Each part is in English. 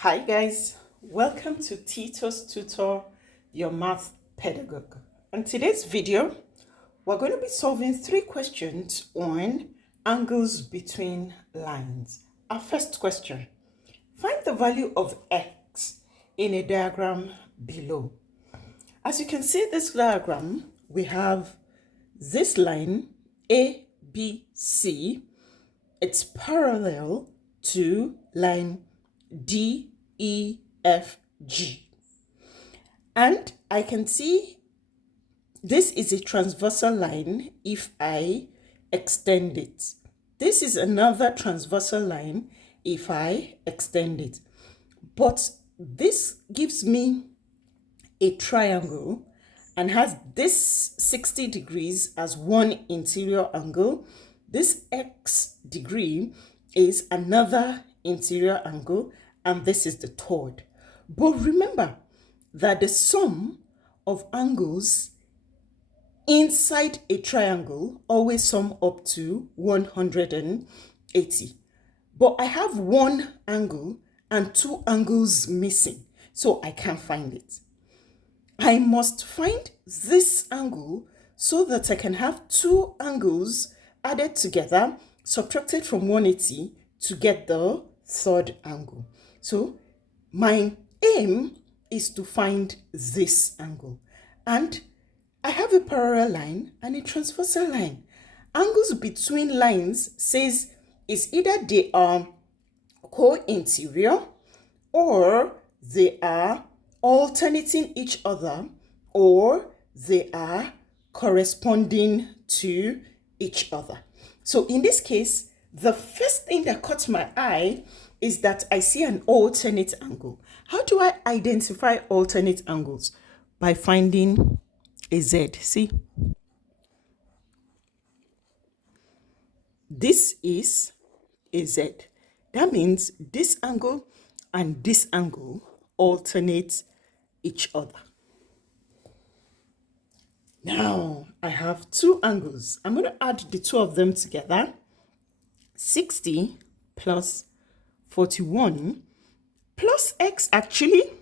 Hi guys, welcome to Titostutor, your math pedagogue. In today's video, we're going to be solving 3 questions on angles between lines. Our first question, find the value of x in a diagram below. As you can see this diagram, we have this line ABC. It's parallel to line D, E, F, G. And I can see this is a transversal line if I extend it. This is another transversal line if I extend it. But this gives me a triangle and has this 60 degrees as one interior angle. This X degree is another interior angle, and this is the third. But remember that the sum of angles inside a triangle always sum up to 180. But I have one angle and 2 angles missing, so I can't find it. I must find this angle so that I can have 2 angles added together, subtracted from 180 to get the third angle. So my aim is to find this angle. And I have a parallel line and a transversal line. Angles between lines says is either they are co-interior or they are alternating each other or they are corresponding to each other. So in this case, the first thing that caught my eye is that I see an alternate angle. How do I identify alternate angles? By finding a Z. See? This is a Z. That means this angle and this angle alternate each other. Now, I have 2 angles. I'm going to add the 2 of them together. 60 plus 41 plus x actually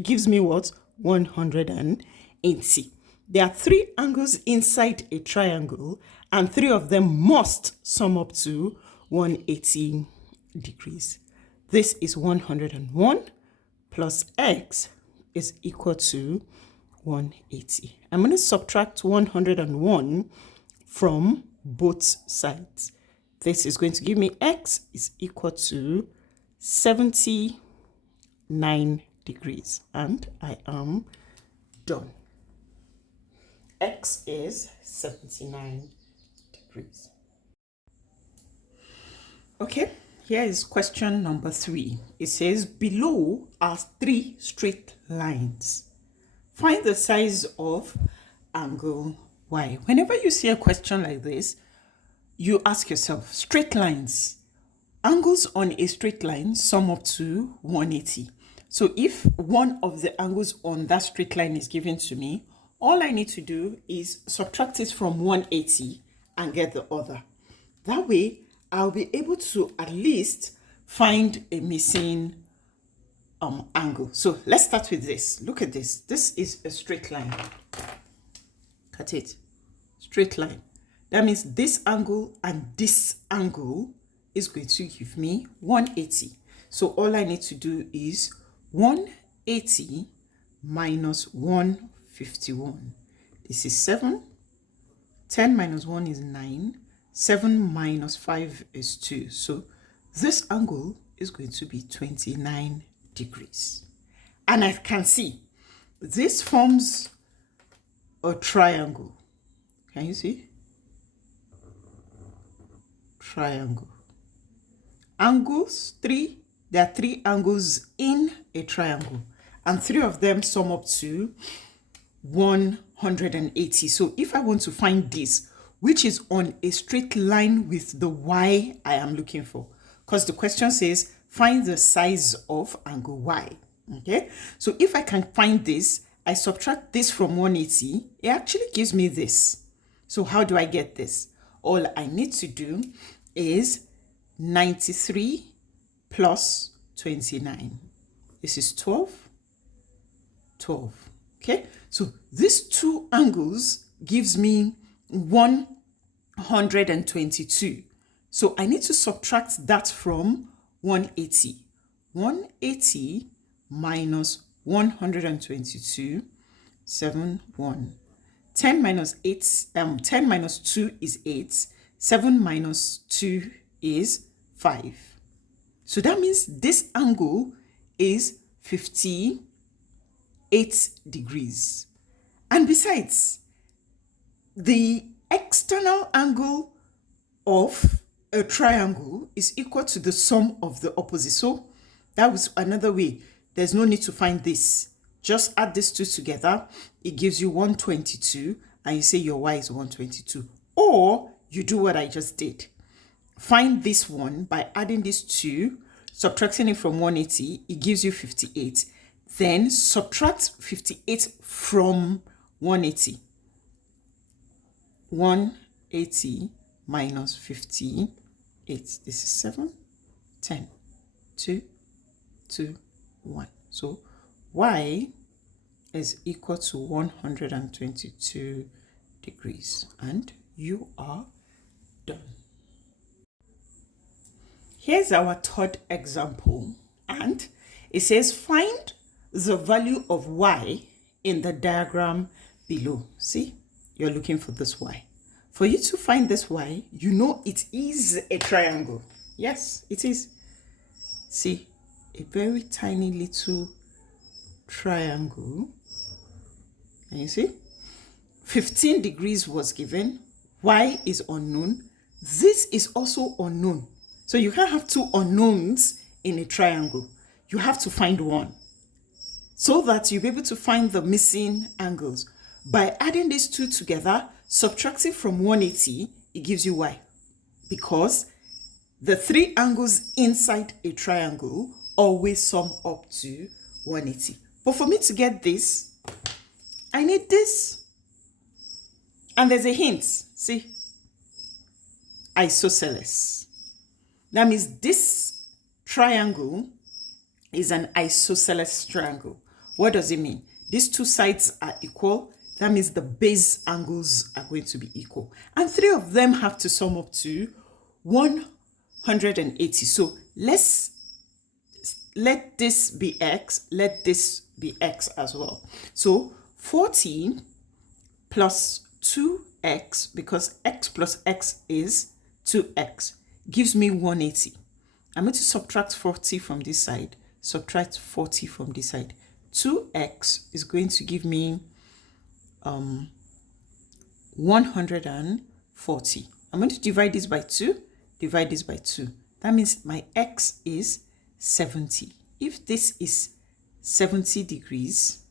gives me what? 180. There are 3 angles inside a triangle, and 3 of them must sum up to 180 degrees. This is 101 plus x is equal to 180. I'm going to subtract 101 from both sides. This is going to give me x is equal to 79 degrees, and I am done. X is 79 degrees. Okay, here is question number 3. It says, below are 3 straight lines. Find the size of angle Y. Whenever you see a question like this, you ask yourself, straight lines. Angles on a straight line sum up to 180. So if one of the angles on that straight line is given to me, all I need to do is subtract it from 180 and get the other. That way, I'll be able to at least find a missing angle. So let's start with this. Look at this. This is a straight line. Cut it. Straight line. That means this angle and this angle is going to give me 180. So all I need to do is 180 minus 151. This is 7. 10 minus 1 is 9. 7 minus 5 is 2. So this angle is going to be 29 degrees. And I can see this forms a triangle. Can you see? Triangle. Angles, 3. There are 3 angles in a triangle, and 3 of them sum up to 180. So if I want to find this, which is on a straight line with the Y I am looking for, because the question says find the size of angle Y. Okay, so if I can find this, I subtract this from 180, it actually gives me this. So how do I get this? All I need to do is 93 plus 29. This is 12, 12. Okay, so these two angles gives me 122. So I need to subtract that from 180. 180 minus 122, 7, 1. 10 minus 8, 10 minus 2 is 8. 7 minus 2 is 5. So that means this angle is 58 degrees. And besides, the external angle of a triangle is equal to the sum of the opposites. So that was another way. There's no need to find this. Just add these two together. It gives you 122, and you say your y is 122. Or you do what I just did. Find this one by adding these two, subtracting it from 180, it gives you 58. Then subtract 58 from 180. 180 minus 58. This is 7, 10, 2, 2, 1. So y is equal to 122 degrees. And you are done. Here's our third example. And it says find the value of y in the diagram below. See, you're looking for this y. For you to find this y, you know it is a triangle. Yes, it is. See, a very tiny little triangle. And you see, 15 degrees was given. Y is unknown. This is also unknown. So you can't have two unknowns in a triangle. You have to find one, so that you'll be able to find the missing angles. By adding these two together, subtracting from 180, it gives you y. Because the three angles inside a triangle always sum up to 180. But for me to get this, I need this. And there's a hint. See? Isosceles. That means this triangle is an isosceles triangle. What does it mean? These two sides are equal. That means the base angles are going to be equal. And three of them have to sum up to 180. So let this be x, let this be x as well. So 40 plus 2x, because x plus x is 2x, gives me 180. I'm going to subtract 40 from this side, subtract 40 from this side. 2x is going to give me 140. I'm going to divide this by 2, divide this by 2. That means my x is 70. If this is 70 degrees,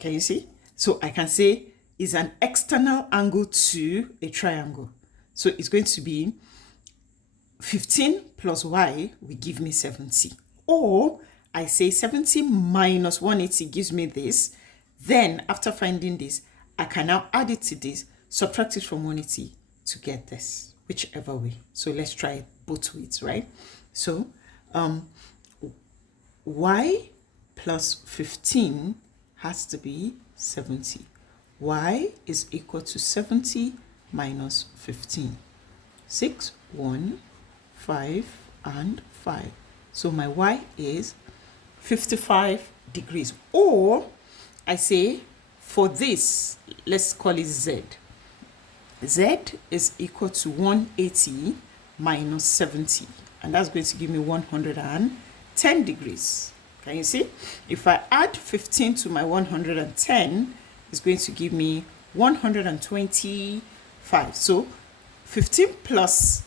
can you see? So I can say it's an external angle to a triangle. So it's going to be 15 plus y will give me 70. Or I say 70 minus 180 gives me this. Then after finding this, I can now add it to this, subtract it from 180 to get this, whichever way. So let's try it both ways, right? So y plus 15 has to be 70. Y is equal to 70 minus 15. 6, 1, 5, and 5. So my y is 55 degrees. Or I say for this, let's call it z. Z is equal to 180 minus 70. And that's going to give me 110 degrees. Can you see? If I add 15 to my 110, it's going to give me 125. So 15 plus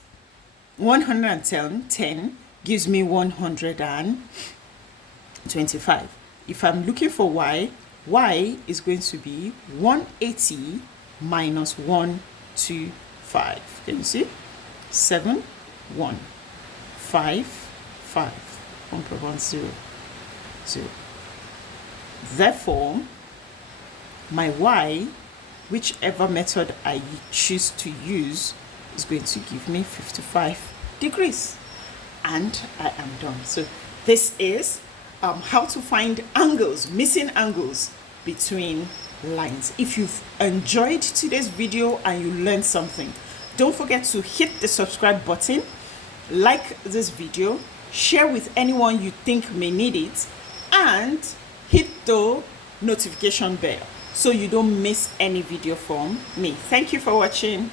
110 gives me 125. If I'm looking for y, y is going to be 180 minus 125. Can you see? 7, 1, 5, 5, 1.1, 0, 0. Therefore, my y, whichever method I choose to use, is going to give me 55 degrees. And I am done. So This is how to find angles, missing angles between lines. If you've enjoyed today's video and you learned something, don't forget to hit the subscribe button, like this video, share with anyone you think may need it, and hit the notification bell so you don't miss any video from me. Thank you for watching.